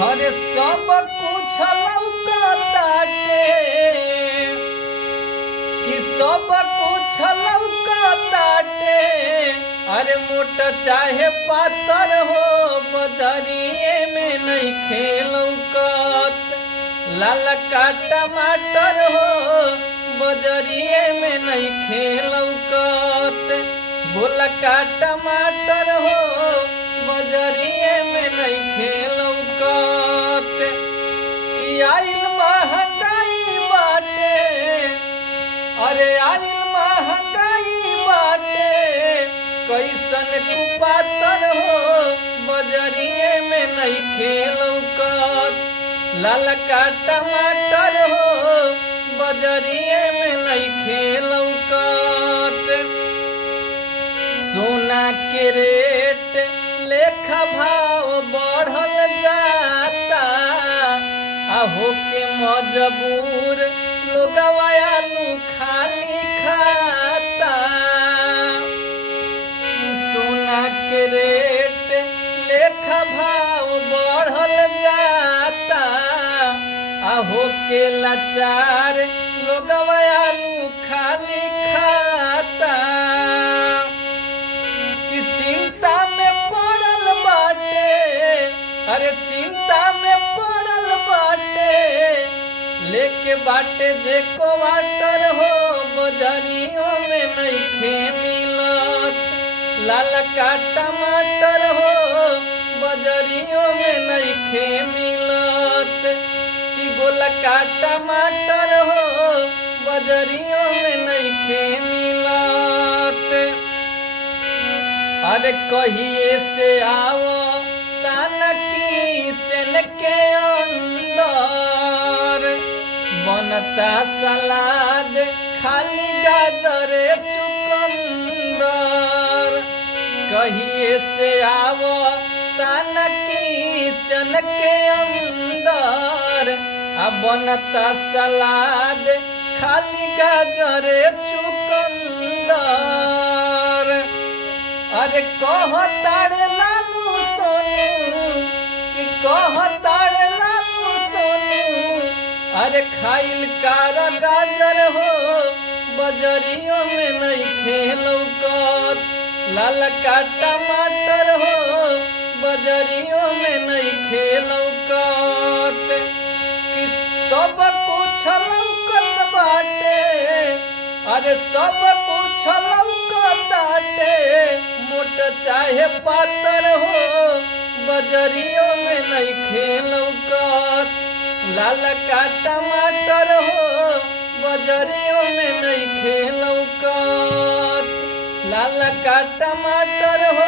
हरे सब कुछ लौकताटे कि सब कुछ लौकताटे। अरे मोट चाहे पातर हो बजरिए में नहीं खेलौकत। लाल का टमाटर हो बजरिए में नहीं खेलौकत। गोला का टमाटर हो बजरिए में नहीं खेलौकत। कि आइल महंगाई बाटे, अरे आइल महंगाई बाटे। कैसन कुपातर हो बजरिए में नहीं खेलौकत। लाल का टमाटर हो बजरिए में नहीं खेलौकत। सोना के रेट लेखा भाव बढ़ल जाता। आहो के मजबूर लोगवा आलू खाली खाता। सोना के रेट लेखा भाव बढ़ल जाता। आहो के लाचार लोगवा आलू खाली खाता। कि चिंता में पड़ल बाटे, अरे चिंता में पड़ल बाटे। लेके बाटे जे क्वार्टर हो बजरियों में नहीं खे मिलत। लाल का टमाटर हो बजरियों में नहीं खे मिलत। कि गोला का टमाटर हो बजरियों में नहीं खे मिलत। अरे कहिए से आओ ताना किचन के अंदर। बनता सलाद खाली गाजर चुकंदर। कहिए से आओ ताना किचन के अंदर। आ बनता सलाद खाली गाजर चुकंदर। अरे कहताड़े लालू सोनू कि कहताड़े लालू सोनू। अरे खाइल कारा गाजर हो बजरियों में नहीं खेलौकत। लाल का टमाटर हो बजरियों में नहीं खेलौकत। कि सब कुछ लौकत बाटे, अरे सब कुछ लौकताटे। मोट चाहे पातर हो बजरियों में नहीं खेलौकत। लाल का टमाटर हो बजरियों में नहीं खेलौकत। लाल का टमाटर हो